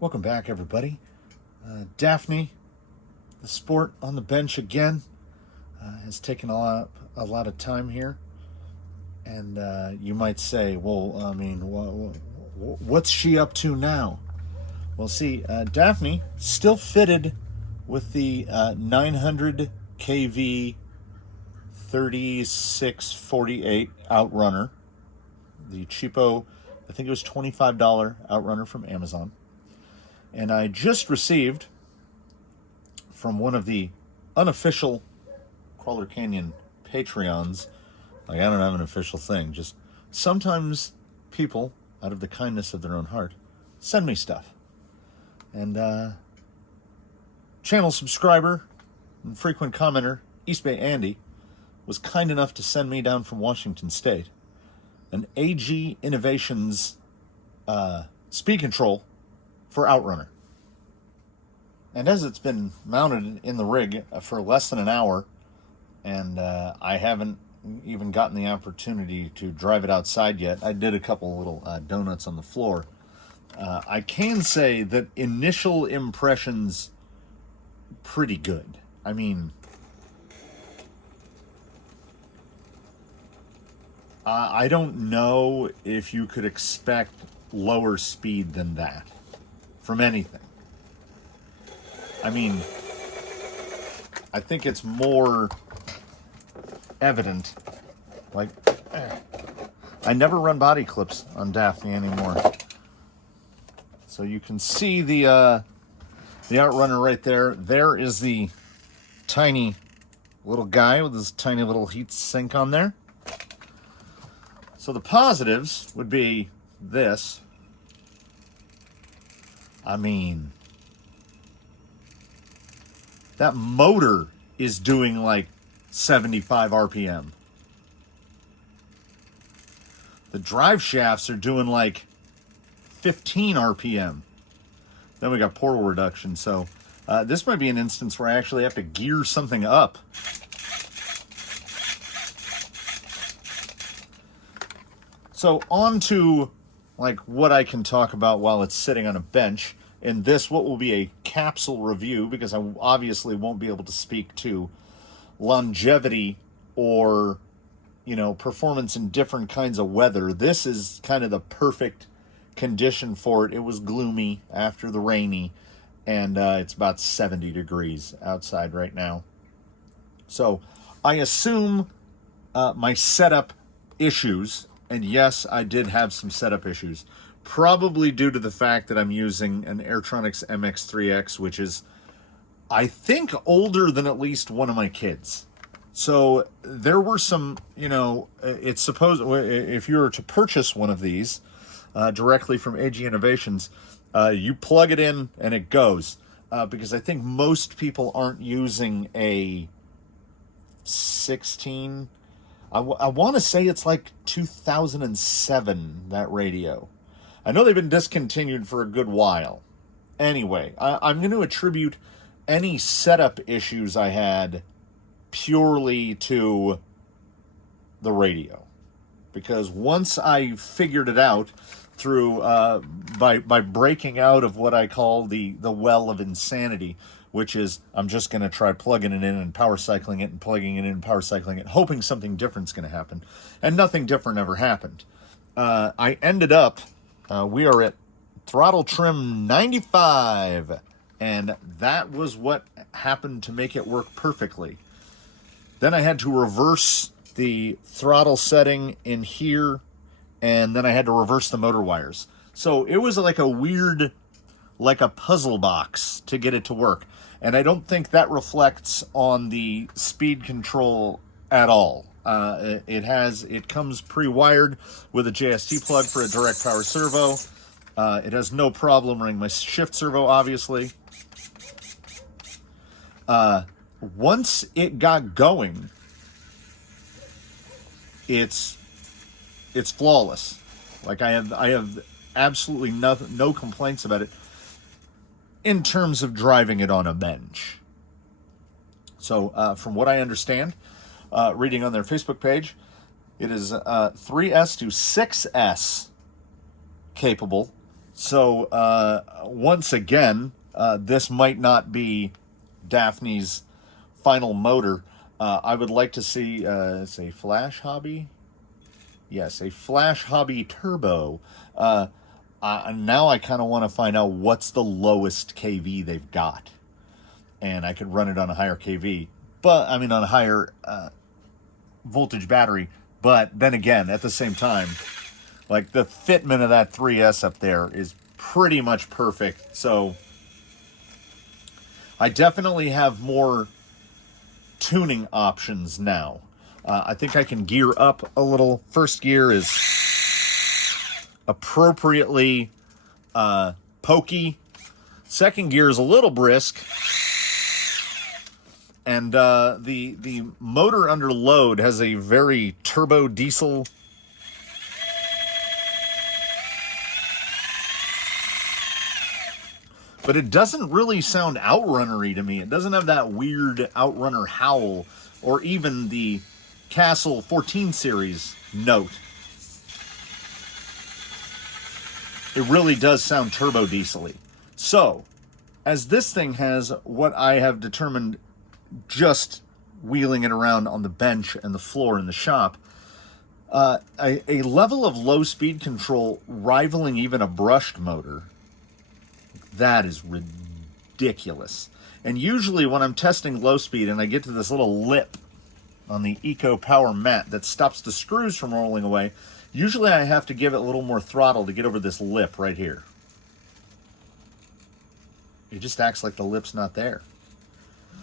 Welcome back, everybody. Daphne, the sport on the bench again, has taken a lot of time here. And you might say, well, I mean, what's she up to now? Well, see, Daphne still fitted with the 900 kV 3648 outrunner, the cheapo, I think it was $25 outrunner from Amazon. And I just received from one of the unofficial Crawler Canyon Patreons, like I don't have an official thing, just sometimes people, out of the kindness of their own heart, send me stuff. And channel subscriber and frequent commenter, East Bay Andy, was kind enough to send me down from Washington State an AG Innovations speed control for Outrunner. And as it's been mounted in the rig for less than an hour, and I haven't even gotten the opportunity to drive it outside yet, I did a couple little donuts on the floor. I can say that initial impressions, pretty good. I mean, I don't know if you could expect lower speed than that from anything. I mean, I think it's more evident. Like, I never run body clips on Daphne anymore. So you can see the outrunner right there. There is the tiny little guy with his tiny little heat sink on there. So the positives would be this. I mean, that motor is doing like 75 RPM. The drive shafts are doing like 15 RPM. Then we got portal reduction. So this might be an instance where I actually have to gear something up. So on to like what I can talk about while it's sitting on a bench. In this, what will be a capsule review, because I obviously won't be able to speak to longevity or, performance in different kinds of weather. This is kind of the perfect condition for it. It was gloomy after the rainy, and it's about 70 degrees outside right now. So I assume my setup issues, and yes, I did have some setup issues, probably due to the fact that I'm using an Airtronics MX3X, which is, I think, older than at least one of my kids. So there were some, it's supposed, if you were to purchase one of these directly from AG Innovations, you plug it in and it goes. Because I think most people aren't using a 16. I want to say it's like 2007, that radio. I know they've been discontinued for a good while. Anyway, I'm going to attribute any setup issues I had purely to the radio. Because once I figured it out through, by breaking out of what I call the well of insanity, which is I'm just going to try plugging it in and power cycling it and plugging it in and power cycling it, hoping something different's going to happen. And nothing different ever happened. I ended up, we are at throttle trim 95, and that was what happened to make it work perfectly. Then I had to reverse the throttle setting in here, and then I had to reverse the motor wires. So it was like a weird, like a puzzle box to get it to work. And I don't think that reflects on the speed control at all. It comes pre-wired with a JST plug for a direct power servo. It has no problem running my shift servo, obviously. Once it got going, it's flawless. Like I have absolutely no complaints about it in terms of driving it on a bench. So from what I understand, reading on their Facebook page, it is 3S to 6S capable, So once again, this might not be Daphne's final motor. I would like to see, it's a Flash Hobby. Yes, a Flash Hobby Turbo. Now I kind of want to find out what's the lowest KV they've got. And I could run it on a higher KV. But, I mean, on a higher voltage battery. But then again, at the same time, like the fitment of that 3S up there is pretty much perfect. So I definitely have more tuning options now. I think I can gear up a little. First gear is appropriately pokey. Second gear is a little brisk. And the motor under load has a very turbo diesel. But it doesn't really sound outrunnery to me. It doesn't have that weird outrunner howl or even the Castle 14 series note. It really does sound turbo diesel-y. So, as this thing has what I have determined just wheeling it around on the bench and the floor in the shop, a level of low speed control rivaling even a brushed motor, that is ridiculous. And usually when I'm testing low speed and I get to this little lip on the Eco Power mat that stops the screws from rolling away, usually I have to give it a little more throttle to get over this lip right here. It just acts like the lip's not there.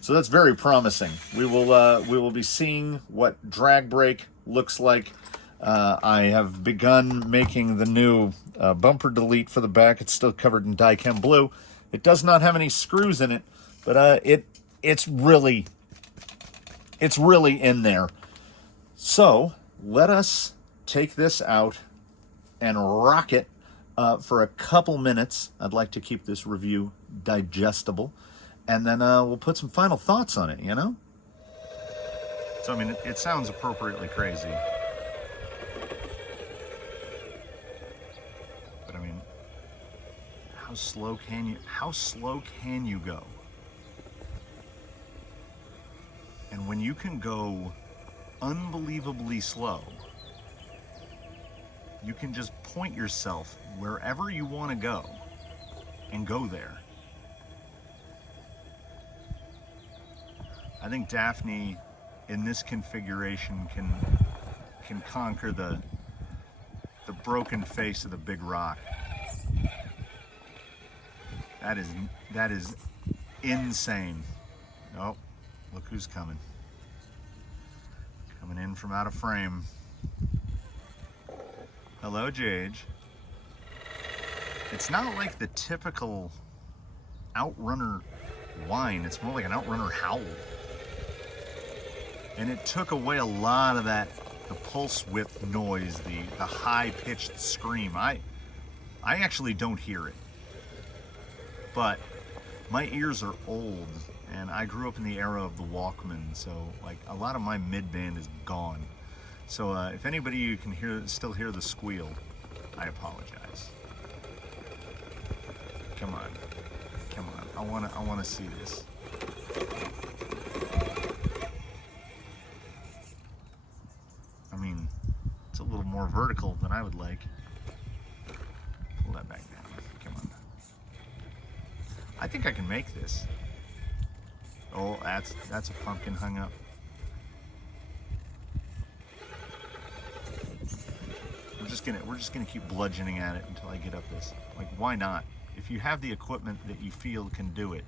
So that's very promising. We will be seeing what drag brake looks like. I have begun making the new bumper delete for the back. It's still covered in Dychem blue. It does not have any screws in it, but it's really in there. So let us take this out and rock it for a couple minutes. I'd like to keep this review digestible. And then we'll put some final thoughts on it, you know? So, I mean, it sounds appropriately crazy. But, I mean, how slow can you go? And when you can go unbelievably slow, you can just point yourself wherever you want to go and go there. I think Daphne, in this configuration, can conquer the broken face of the big rock. That is insane. Oh, look who's coming. Coming in from out of frame. Hello, Jage. It's not like the typical outrunner whine. It's more like an outrunner howl. And it took away a lot of that, the pulse whip noise, the high-pitched scream. I actually don't hear it. But my ears are old, and I grew up in the era of the Walkman, so like a lot of my mid-band is gone. So if anybody you can still hear the squeal, I apologize. Come on. I wanna see this. I mean, it's a little more vertical than I would like. Pull that back down. Come on. I think I can make this. Oh, that's a pumpkin hung up. We're just gonna keep bludgeoning at it until I get up this. Like, why not? If you have the equipment that you feel can do it.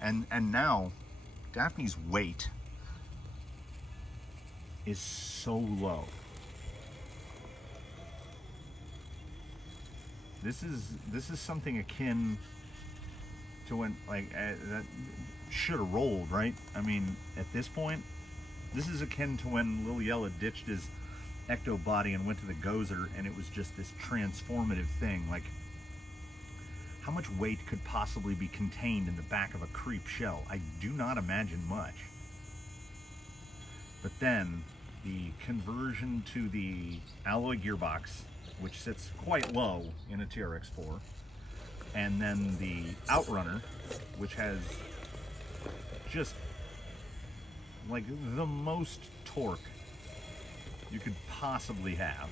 And now, Daphne's weight is so low. This is something akin to when that should have rolled, right? I mean, at this point, this is akin to when Lil Yella ditched his ecto body and went to the Gozer, and it was just this transformative thing. Like, how much weight could possibly be contained in the back of a creep shell? I do not imagine much. But then the conversion to the alloy gearbox, which sits quite low in a TRX4, and then the outrunner, which has just like the most torque you could possibly have.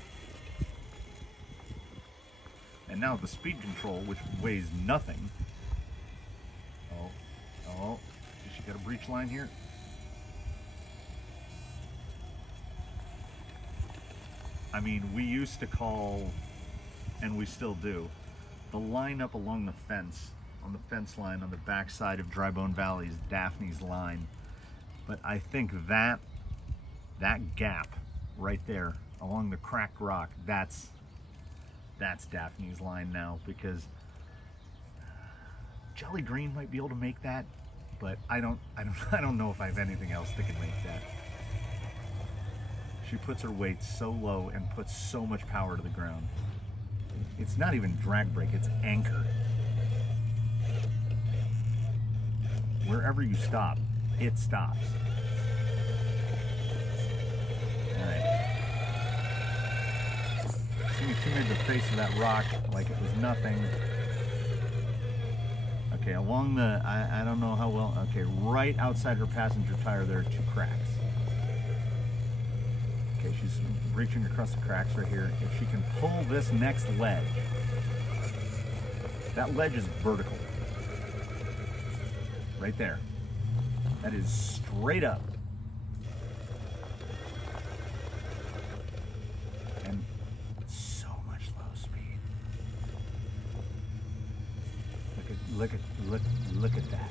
And now the speed control, which weighs nothing. Oh, she got a breech line here. I mean, we used to call, and we still do, the line up along the fence, on the fence line on the backside of Drybone Valley is Daphne's line. But I think that gap right there along the cracked rock, that's Daphne's line now, because Jolly Green might be able to make that, but I don't know if I have anything else that can make that. She puts her weight so low and puts so much power to the ground. It's not even drag brake, it's anchor. Wherever you stop, it stops. Alright. She made the face of that rock like it was nothing. Okay, along the, I don't know how well, okay, right outside her passenger tire there are 2 cracks. Okay, she's reaching across the cracks right here. If she can pull this next ledge, that ledge is vertical. Right there. That is straight up. And so much low speed. Look at that.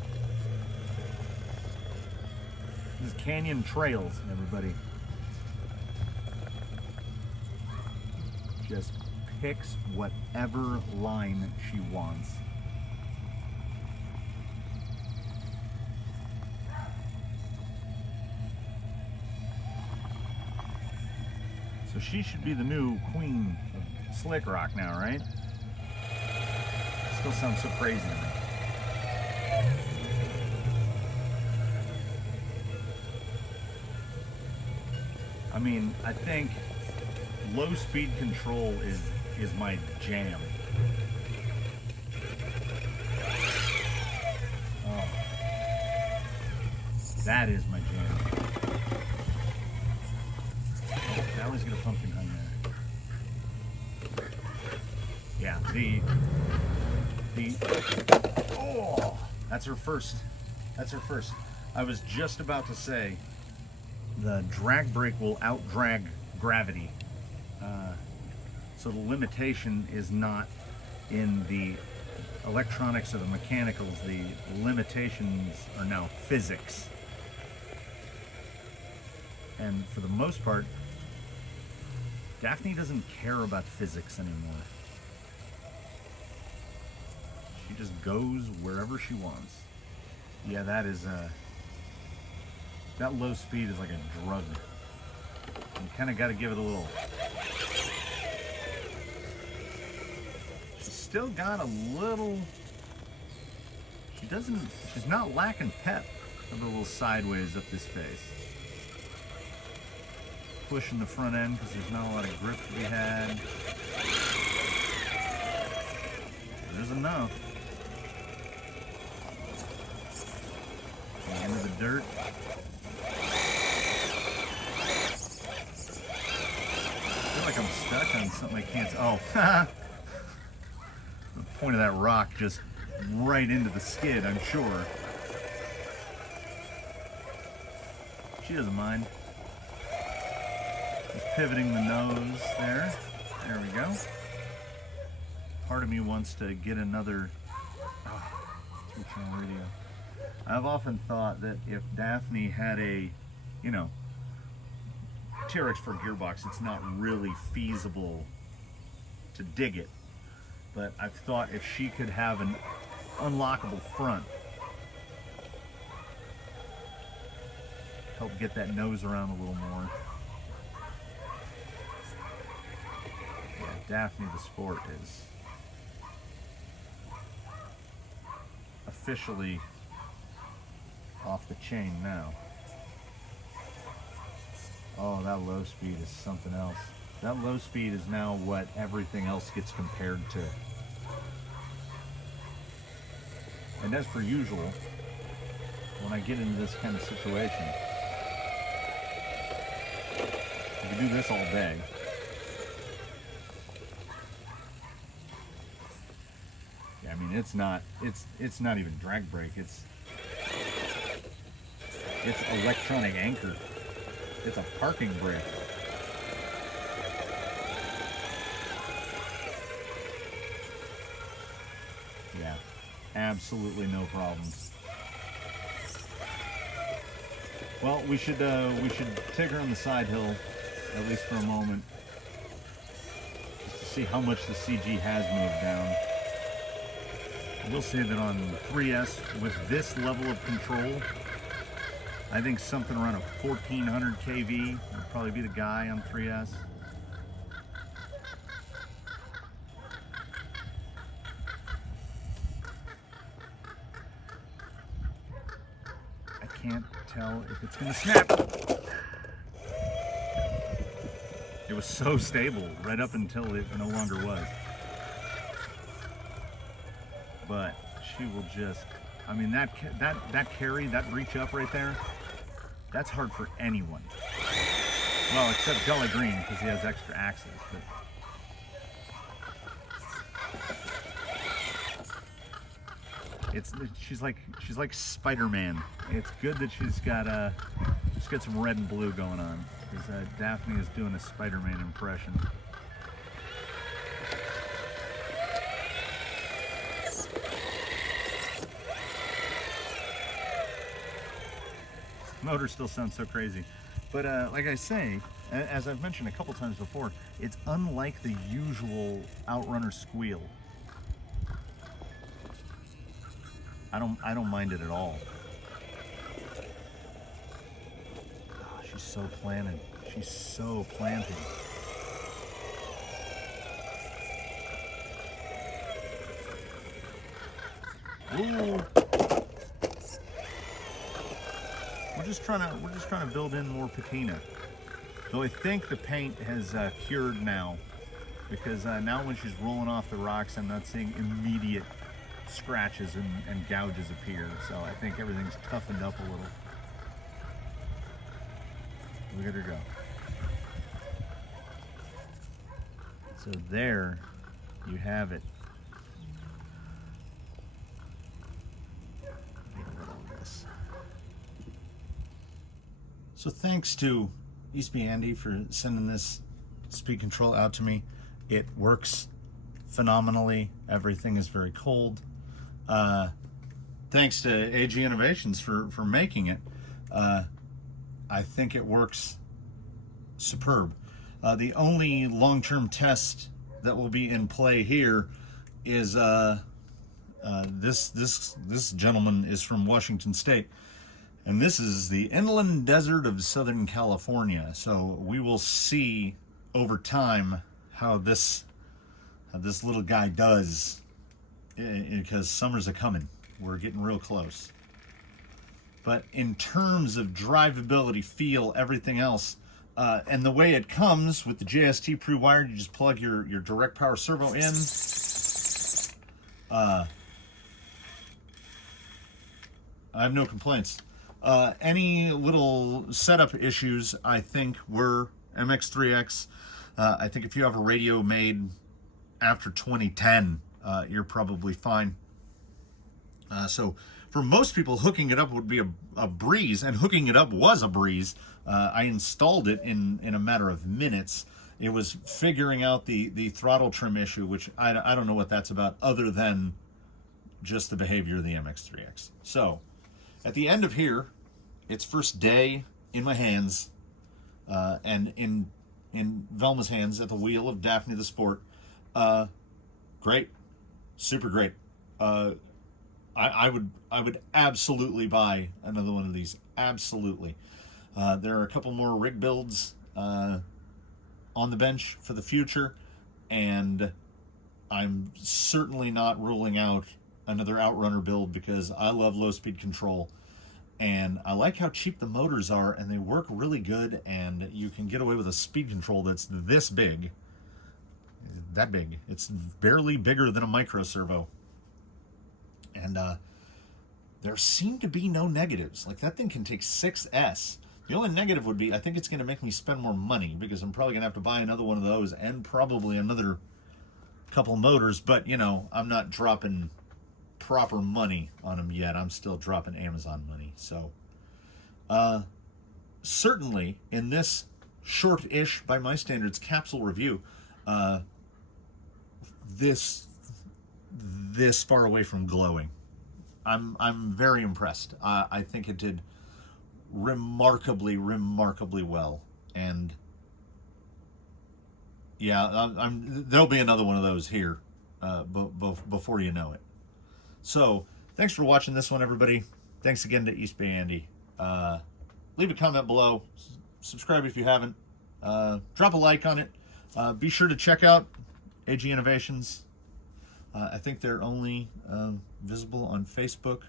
This is Canyon Trails, everybody. Just picks whatever line she wants. So she should be the new queen of slick rock now, right? Still sounds so crazy to me. I mean, I think low speed control is my jam. Oh, that is my jam. Oh, now he's gonna pumpkin hung there. Yeah, oh, that's her first. That's her first. I was just about to say the drag brake will out-drag gravity. So the limitation is not in the electronics or the mechanicals. The limitations are now physics. And for the most part, Daphne doesn't care about physics anymore. She just goes wherever she wants. Yeah, that is that low speed is like a drug. You kind of got to give it a little. She's still got a little. She's not lacking pep of a little sideways up this face. Pushing the front end because there's not a lot of grip to be had. There's enough. Into the dirt. I feel like I'm stuck on something I can't. Oh, the point of that rock just right into the skid, I'm sure. She doesn't mind. Just pivoting the nose there. There we go. Part of me wants to get another 2-channel radio. I've often thought that if Daphne had a, TRX4 gearbox, it's not really feasible to dig it. But I've thought if she could have an unlockable front, help get that nose around a little more. Yeah, Daphne the Sport is officially off the chain now. Oh, that low speed is something else. That low speed is now what everything else gets compared to. And as per usual, when I get into this kind of situation, I can do this all day. Yeah, I mean, it's not even drag brake. It's electronic anchor. It's a parking brake. Yeah, absolutely no problems. Well, we should take her on the side hill, at least for a moment, just to see how much the CG has moved down. I will say that on 3S, with this level of control, I think something around a 1400 kV would probably be the guy on 3S. I can't tell if it's gonna snap. It was so stable right up until it no longer was. But she will just, I mean, that carry, that reach up right there, that's hard for anyone. Well, except Jolly Green, because he has extra axles. But she's like Spider-Man. It's good that she's got some red and blue going on, because Daphne is doing a Spider-Man impression. Motor still sounds so crazy, but like I say, as I've mentioned a couple times before, it's unlike the usual outrunner squeal. I don't mind it at all. Oh, she's so planted. She's so planted. Ooh. We're just trying to build in more patina. Though I think the paint has cured now, because now when she's rolling off the rocks, I'm not seeing immediate scratches and gouges appear. So I think everything's toughened up a little. Look at her go. So there you have it. So thanks to East B Andy for sending this speed control out to me. It works phenomenally. Everything is very cold. Thanks to AG Innovations for making it. I think it works superb. The only long-term test that will be in play here is this gentleman is from Washington State. And this is the inland desert of Southern California. So we will see over time how this little guy does, because summer's a-coming. We're getting real close. But in terms of drivability, feel, everything else, and the way it comes with the JST pre-wired, you just plug your direct power servo in. I have no complaints. Any little setup issues, I think, were MX3X. I think if you have a radio made after 2010, you're probably fine. So for most people, hooking it up would be a breeze, and hooking it up was a breeze. I installed it in a matter of minutes. It was figuring out the throttle trim issue, which I don't know what that's about, other than just the behavior of the MX3X. So at the end of here, it's first day in my hands, and in Velma's hands at the wheel of Daphne the Sport. Great, super great. I would absolutely buy another one of these. Absolutely. There are a couple more rig builds on the bench for the future, and I'm certainly not ruling out another outrunner build, because I love low speed control, And I like how cheap the motors are, and they work really good, and you can get away with a speed control that's this big. That big. It's barely bigger than a micro servo. And there seem to be no negatives. Like, that thing can take 6S. The only negative would be, I think it's going to make me spend more money, because I'm probably going to have to buy another one of those and probably another couple motors. But, you know, I'm not dropping proper money on them yet. I'm still dropping Amazon money. So, certainly in this short-ish, by my standards, capsule review, this far away from glowing. I'm very impressed. I think it did remarkably well, and yeah, there'll be another one of those here before you know it. So thanks for watching this one, everybody. Thanks again to East Bay Andy. Leave a comment below, subscribe if you haven't, drop a like on it. Be sure to check out AG Innovations. I think they're only visible on Facebook.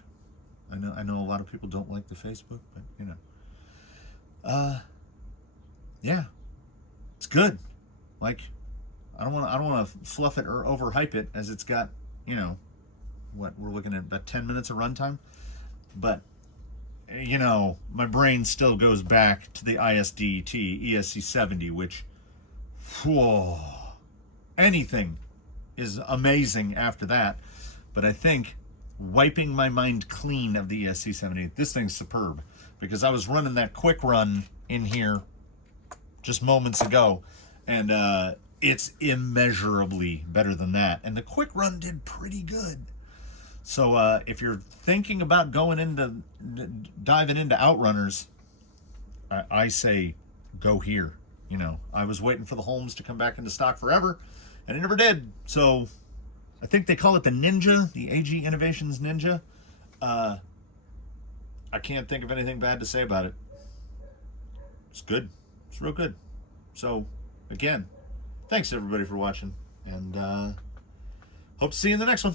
I know a lot of people don't like the Facebook, but you know, yeah, it's good. Like, I don't want to fluff it or overhype it, as it's got, you know, what we're looking at, about 10 minutes of runtime. But you know, my brain still goes back to the ISDT ESC 70, which, whoa, anything is amazing after that. But I think wiping my mind clean of the ESC 70, this thing's superb, because I was running that quick run in here just moments ago, and it's immeasurably better than that. And the quick run did pretty good. So if you're thinking about diving into Outrunners, I say go here. You know, I was waiting for the Holmes to come back into stock forever, and it never did. So I think they call it the Ninja, the AG Innovations Ninja. I can't think of anything bad to say about it. It's good. It's real good. So again, thanks everybody for watching, and hope to see you in the next one.